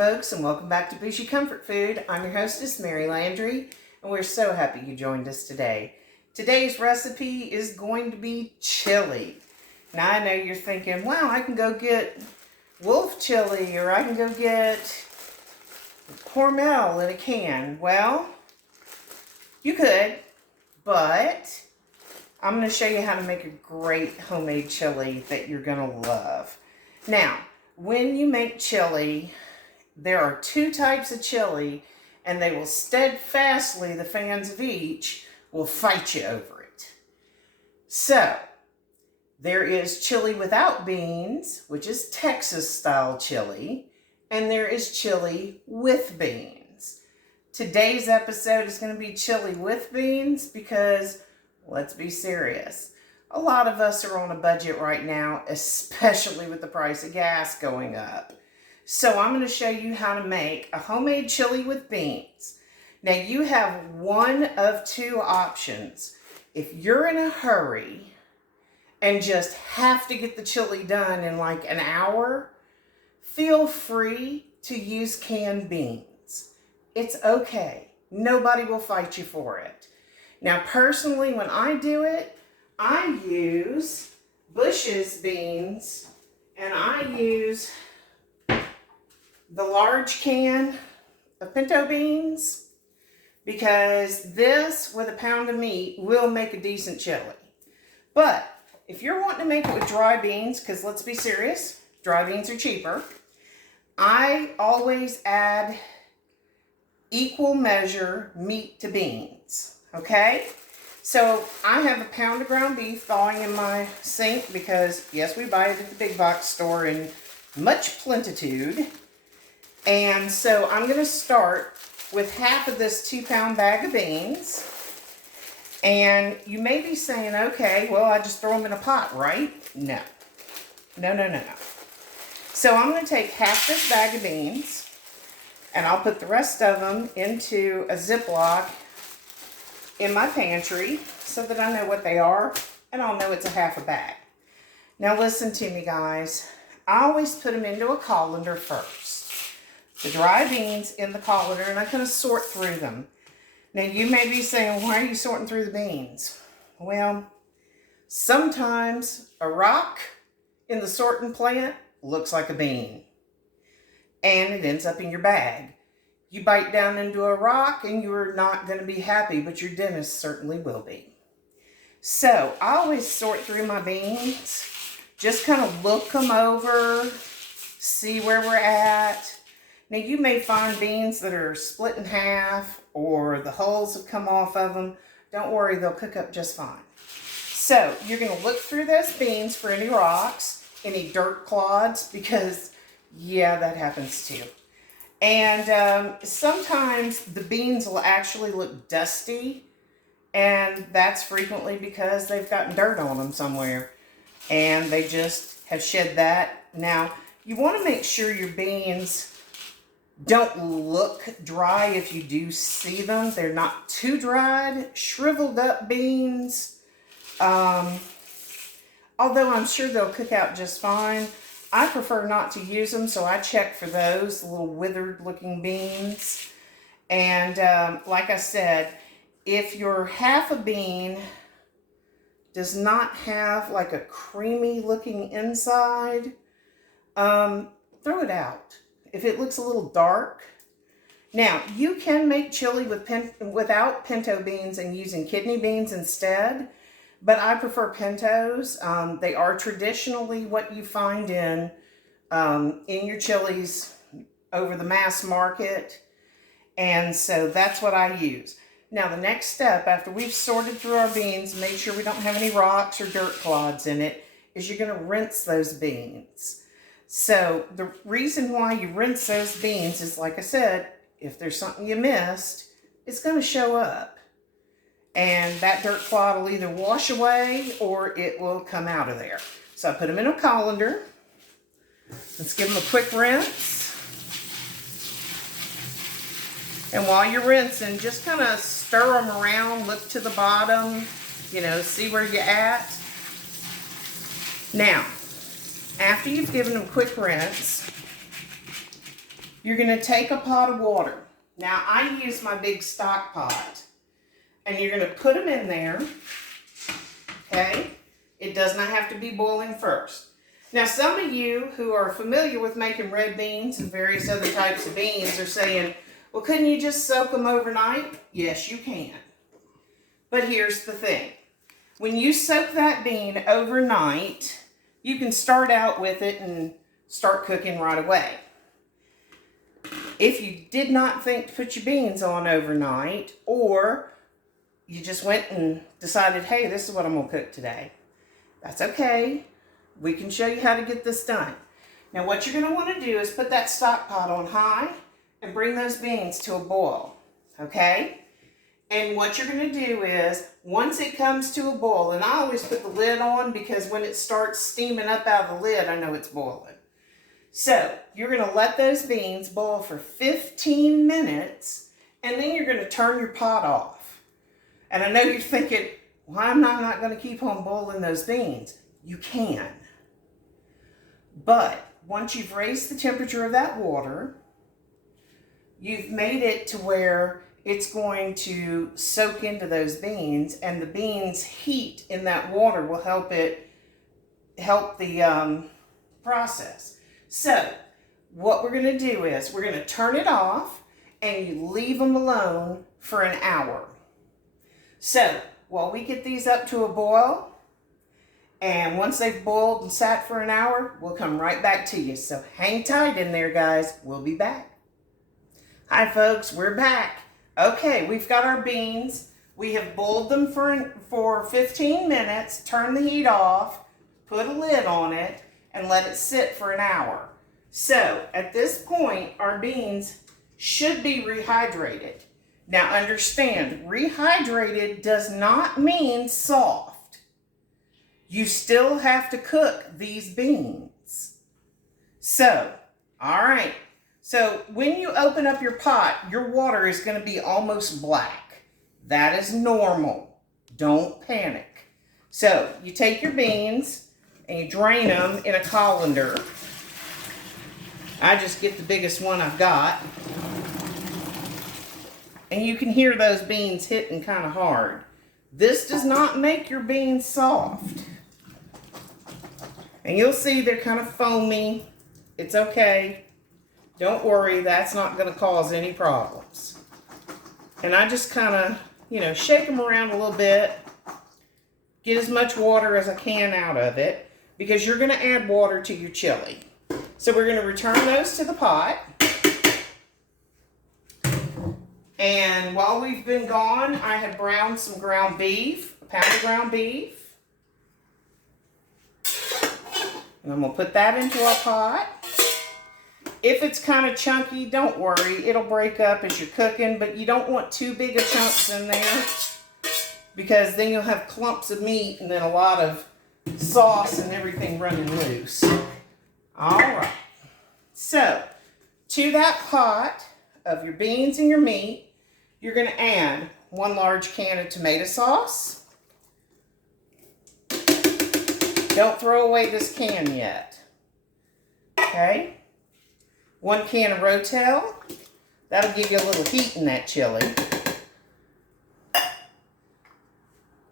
folks, and welcome back to Bougie Comfort Food. I'm your hostess, Mary Landry, and we're so happy you joined us today. Today's recipe is going to be chili. Now, I know you're thinking, wow, I can go get wolf chili, or I can go get Hormel in a can. Well, you could, but I'm going to show you how to make a great homemade chili that you're going to love. Now, when you make chili, there are two types of chili, and they will steadfastly, the fans of each, will fight you over it. So, there is chili without beans, which is Texas-style chili, and there is chili with beans. Today's episode is going to be chili with beans because, let's be serious, a lot of us are on a budget right now, especially with the price of gas going up. So I'm going to show you how to make a homemade chili with beans. Now you have one of two options. If you're in a hurry and just have to get the chili done in like an hour, feel free to use canned beans. It's okay. Nobody will fight you for it. Now personally, when I do it, I use Bush's beans, and I use the large can of pinto beans because this with a pound of meat will make a decent chili. But if you're wanting to make it with dry beans, because let's be serious, dry beans are cheaper, I always add equal measure meat to beans, okay? So I have a pound of ground beef thawing in my sink because, yes, we buy it at the big box store in much plenitude. And so I'm going to start with half of this 2-pound bag of beans. And you may be saying, okay, well, I just throw them in a pot, right? No. No. So I'm going to take half this bag of beans, and I'll put the rest of them into a Ziploc in my pantry so that I know what they are, and I'll know it's a half a bag. Now listen to me, guys. I always put them into a colander first. The dry beans in the colander, and I kind of sort through them. Now you may be saying, why are you sorting through the beans? Well, sometimes a rock in the sorting plant looks like a bean, and it ends up in your bag. You bite down into a rock and you're not going to be happy, but your dentist certainly will be. So I always sort through my beans, just kind of look them over, see where we're at. Now you may find beans that are split in half or the hulls have come off of them. Don't worry, they'll cook up just fine. So you're going to look through those beans for any rocks, any dirt clods, because yeah, that happens too. And sometimes the beans will actually look dusty, and that's frequently because they've gotten dirt on them somewhere, and they just have shed that. Now, you want to make sure your beans don't look dry if you do see them. They're not too dried, shriveled up beans, although I'm sure they'll cook out just fine. I prefer not to use them, so I check for those little withered looking beans. And like I said, if your half a bean does not have like a creamy looking inside, throw it out. If it looks a little dark. Now, you can make chili without pinto beans and using kidney beans instead. But I prefer pintos. They are traditionally what you find in your chilies over the mass market. And so that's what I use. Now the next step, after we've sorted through our beans, made sure we don't have any rocks or dirt clods in it, is you're going to rinse those beans. So the reason why you rinse those beans is, like I said, if there's something you missed, it's going to show up. And that dirt clod will either wash away or it will come out of there. So I put them in a colander. Let's give them a quick rinse. And while you're rinsing, just kind of stir them around, look to the bottom, see where you're at. Now, after you've given them a quick rinse, You're going to take a pot of water. Now, I use my big stock pot. And you're going to put them in there. Okay? It does not have to be boiling first. Now, some of you who are familiar with making red beans and various other types of beans are saying, well, couldn't you just soak them overnight? Yes, you can. But here's the thing. When you soak that bean overnight, you can start out with it and start cooking right away. If you did not think to put your beans on overnight, or you just went and decided, hey, this is what I'm going to cook today, that's okay. We can show you how to get this done. Now, what you're going to want to do is put that stock pot on high and bring those beans to a boil, okay? And what you're going to do is, once it comes to a boil, and I always put the lid on because when it starts steaming up out of the lid, I know it's boiling. So, you're going to let those beans boil for 15 minutes, and then you're going to turn your pot off. And I know you're thinking, well, I'm not going to keep on boiling those beans. You can. But once you've raised the temperature of that water, you've made it to where it's going to soak into those beans, and the beans' heat in that water will help the process. So what we're going to do is we're going to turn it off and you leave them alone for an hour. So while we get these up to a boil, and once they've boiled and sat for an hour, we'll come right back to you. So hang tight in there, guys. We'll be back. Hi, folks. We're back. Okay, we've got our beans. We have boiled them for 15 minutes. Turn the heat off. Put a lid on it and let it sit for an hour. So at this point, our beans should be rehydrated. Now understand, rehydrated does not mean soft. You still have to cook these beans. So, all right. So when you open up your pot, your water is going to be almost black. That is normal. Don't panic. So you take your beans and you drain them in a colander. I just get the biggest one I've got. And you can hear those beans hitting kind of hard. This does not make your beans soft. And you'll see they're kind of foamy. It's okay. Don't worry, that's not going to cause any problems. And I just kind of, shake them around a little bit. Get as much water as I can out of it, because you're going to add water to your chili. So we're going to return those to the pot. And while we've been gone, I had browned some ground beef, a pound of ground beef. And I'm going to put that into our pot. If it's kind of chunky, don't worry. It'll break up as you're cooking, but you don't want too big of chunks in there, because then you'll have clumps of meat and then a lot of sauce and everything running loose. All right. So, to that pot of your beans and your meat, you're going to add 1 large can of tomato sauce. Don't throw away this can yet. Okay. 1 can of Ro-Tel. That'll give you a little heat in that chili.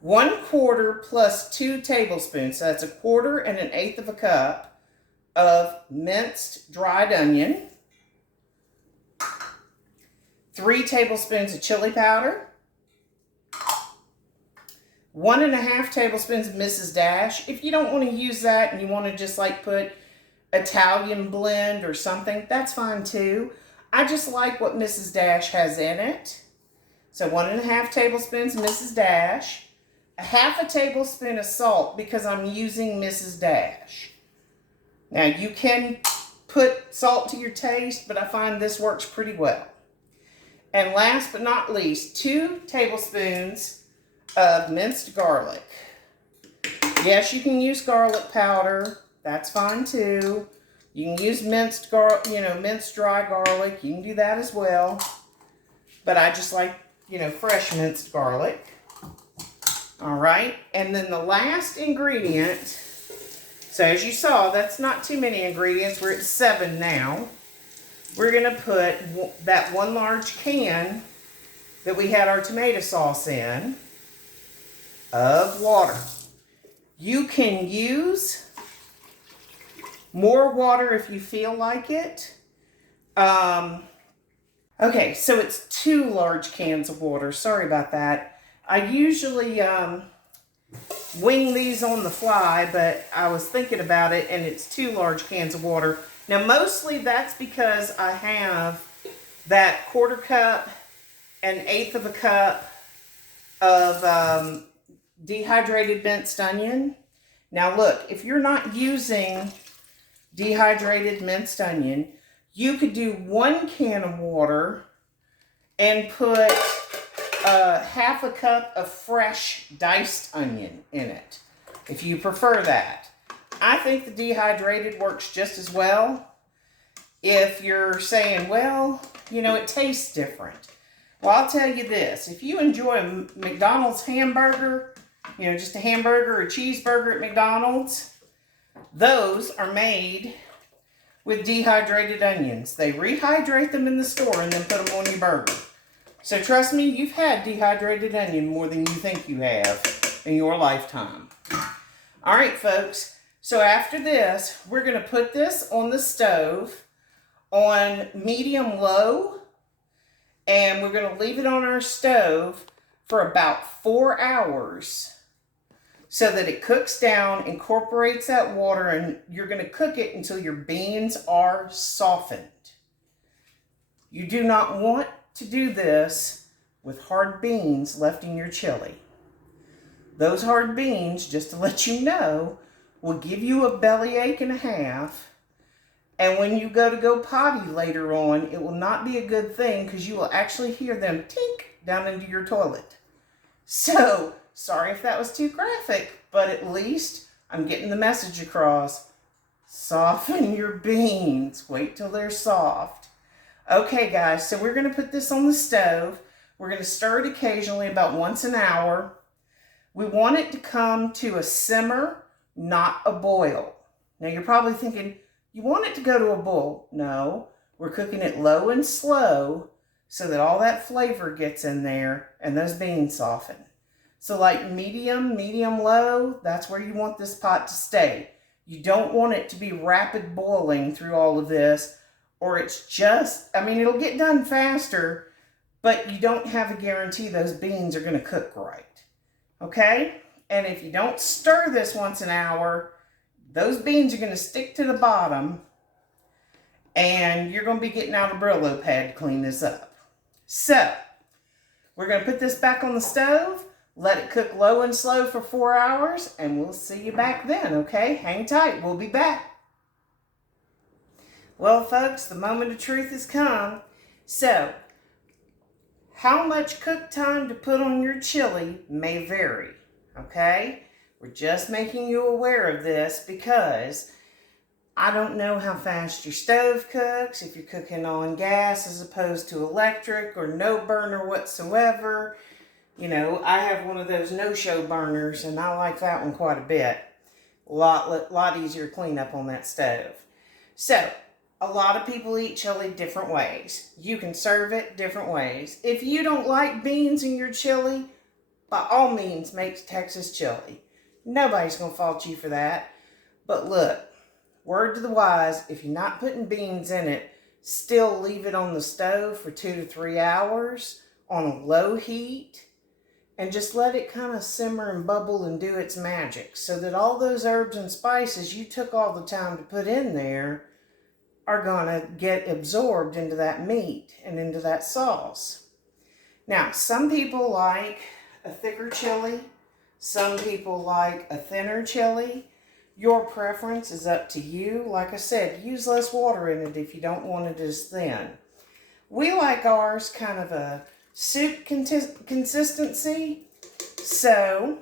1/4 plus 2 tablespoons. So that's 1/4 and 1/8 of a cup of minced dried onion. 3 tablespoons of chili powder. 1½ tablespoons of Mrs. Dash. If you don't want to use that and you want to just like put Italian blend or something, that's fine too. I just like what Mrs. Dash has in it. So 1½ tablespoons of Mrs. Dash. 1/2 tablespoon of salt, because I'm using Mrs. Dash. Now you can put salt to your taste, but I find this works pretty well. And last but not least, 2 tablespoons of minced garlic. Yes, you can use garlic powder. That's fine too. You can use minced dry garlic. You can do that as well. But I just like, fresh minced garlic. All right. And then the last ingredient. So as you saw, that's not too many ingredients. We're at 7 now. we're going to put that one large can that we had our tomato sauce in of water. You can use more water if you feel like it. Okay, so it's 2 large cans of water. Sorry about that. I usually wing these on the fly, but I was thinking about it, and it's 2 large cans of water. Now, mostly that's because I have that 1/4 cup and 1/8 of a cup of dehydrated minced onion. Now, look, if you're not using dehydrated minced onion, you could do 1 can of water and put 1/2 a cup of fresh diced onion in it, if you prefer that. I think the dehydrated works just as well. If you're saying, well, you know, it tastes different. Well, I'll tell you this. If you enjoy a McDonald's hamburger, you know, just a hamburger or a cheeseburger at McDonald's, those are made with dehydrated onions. They rehydrate them in the store and then put them on your burger. So trust me, you've had dehydrated onion more than you think you have in your lifetime. All right, folks. So after this, we're going to put this on the stove on medium-low, and we're going to leave it on our stove for about 4 hours so that it cooks down, incorporates that water, and you're going to cook it until your beans are softened. You do not want to do this with hard beans left in your chili. Those hard beans, just to let you know, will give you a bellyache and a half. And when you go potty later on, it will not be a good thing because you will actually hear them tink down into your toilet. So, sorry if that was too graphic, but at least I'm getting the message across. Soften your beans. Wait till they're soft. Okay, guys, so we're going to put this on the stove. We're going to stir it occasionally about once an hour. We want it to come to a simmer, not a boil. Now, you're probably thinking, you want it to go to a boil. No, we're cooking it low and slow so that all that flavor gets in there and those beans soften. So like medium, medium-low, that's where you want this pot to stay. You don't want it to be rapid boiling through all of this, or it's just, I mean, it'll get done faster, but you don't have a guarantee those beans are going to cook right. Okay? And if you don't stir this once an hour, those beans are going to stick to the bottom, and you're going to be getting out a Brillo pad to clean this up. So, we're going to put this back on the stove, let it cook low and slow for 4 hours, and we'll see you back then, okay? Hang tight. We'll be back. Well, folks, the moment of truth has come. So, how much cook time to put on your chili may vary, okay? We're just making you aware of this because I don't know how fast your stove cooks, if you're cooking on gas as opposed to electric or no burner whatsoever. You know, I have one of those no-show burners, and I like that one quite a bit. A lot easier to clean up on that stove. So, a lot of people eat chili different ways. You can serve it different ways. If you don't like beans in your chili, by all means, make Texas chili. Nobody's going to fault you for that. But look, word to the wise, if you're not putting beans in it, still leave it on the stove for 2 to 3 hours on a low heat and just let it kind of simmer and bubble and do its magic so that all those herbs and spices you took all the time to put in there are going to get absorbed into that meat and into that sauce. Now, some people like a thicker chili. Some people like a thinner chili. Your preference is up to you. Like I said, use less water in it if you don't want it as thin. We like ours kind of a soup consistency. So,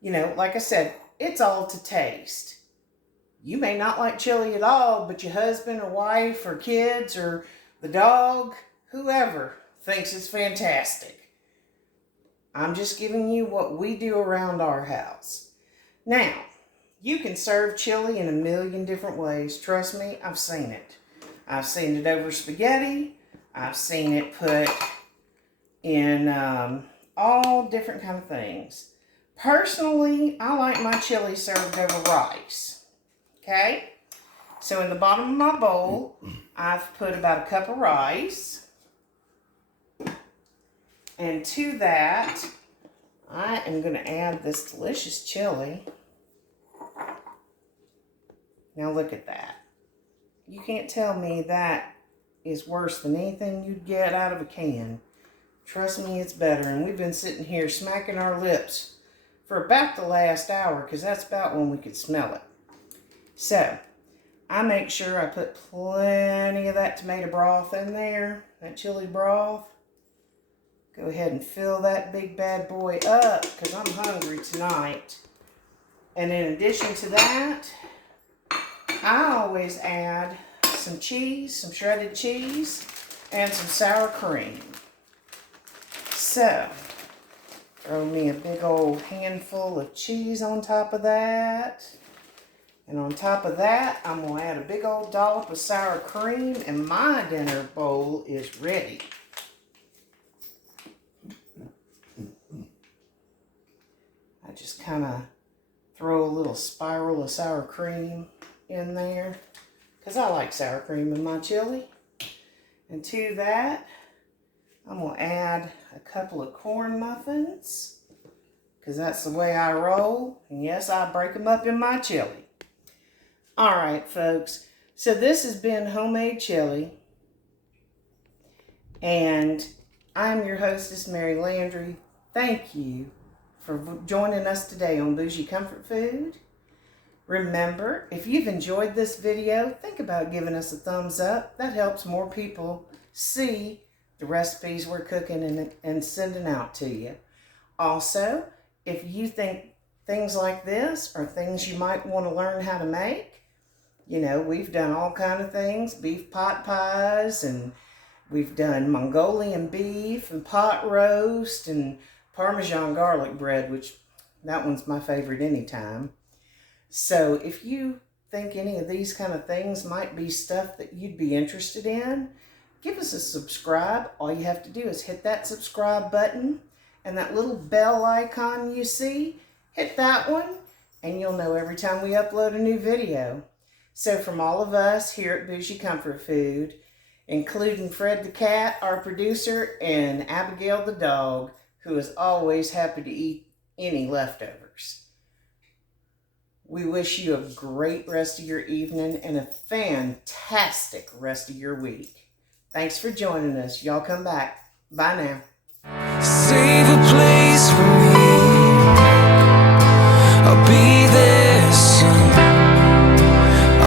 you know, like I said, it's all to taste. You may not like chili at all, but your husband or wife or kids or the dog, whoever, thinks it's fantastic. I'm just giving you what we do around our house. Now, You can serve chili in a million different ways. Trust me, I've seen it. I've seen it over spaghetti. I've seen it put in all different kind of things. Personally, I like my chili served over rice. Okay? So in the bottom of my bowl, I've put about a cup of rice. And to that, I am going to add this delicious chili. Now look at that. You can't tell me that is worse than anything you'd get out of a can. Trust me, it's better. And we've been sitting here smacking our lips for about the last hour because that's about when we could smell it. So, I make sure I put plenty of that tomato broth in there, that chili broth. Go ahead and fill that big bad boy up because I'm hungry tonight. And in addition to that, I always add some cheese, some shredded cheese, and some sour cream. So, throw me a big old handful of cheese on top of that. And on top of that, I'm going to add a big old dollop of sour cream, and my dinner bowl is ready. I just kind of throw a little spiral of sour cream in there because I like sour cream in my chili. And to that, I'm going to add a couple of corn muffins because that's the way I roll. And yes, I break them up in my chili. All right, folks. So this has been Homemade Chili. And I'm your hostess, Mary Landry. Thank you for joining us today on Bougie Comfort Food. Remember, if you've enjoyed this video, think about giving us a thumbs up. That helps more people see the recipes we're cooking and sending out to you. Also, if you think things like this are things you might want to learn how to make, you know, we've done all kind of things, beef pot pies, and we've done Mongolian beef and pot roast and Parmesan garlic bread, which that one's my favorite anytime. So if you think any of these kind of things might be stuff that you'd be interested in, give us a subscribe. All you have to do is hit that subscribe button and that little bell icon you see, hit that one, and you'll know every time we upload a new video. So from all of us here at Bougie Comfort Food, including Fred the cat, our producer, and Abigail the dog, who is always happy to eat any leftovers, we wish you a great rest of your evening and a fantastic rest of your week. Thanks for joining us. Y'all come back. Bye now. See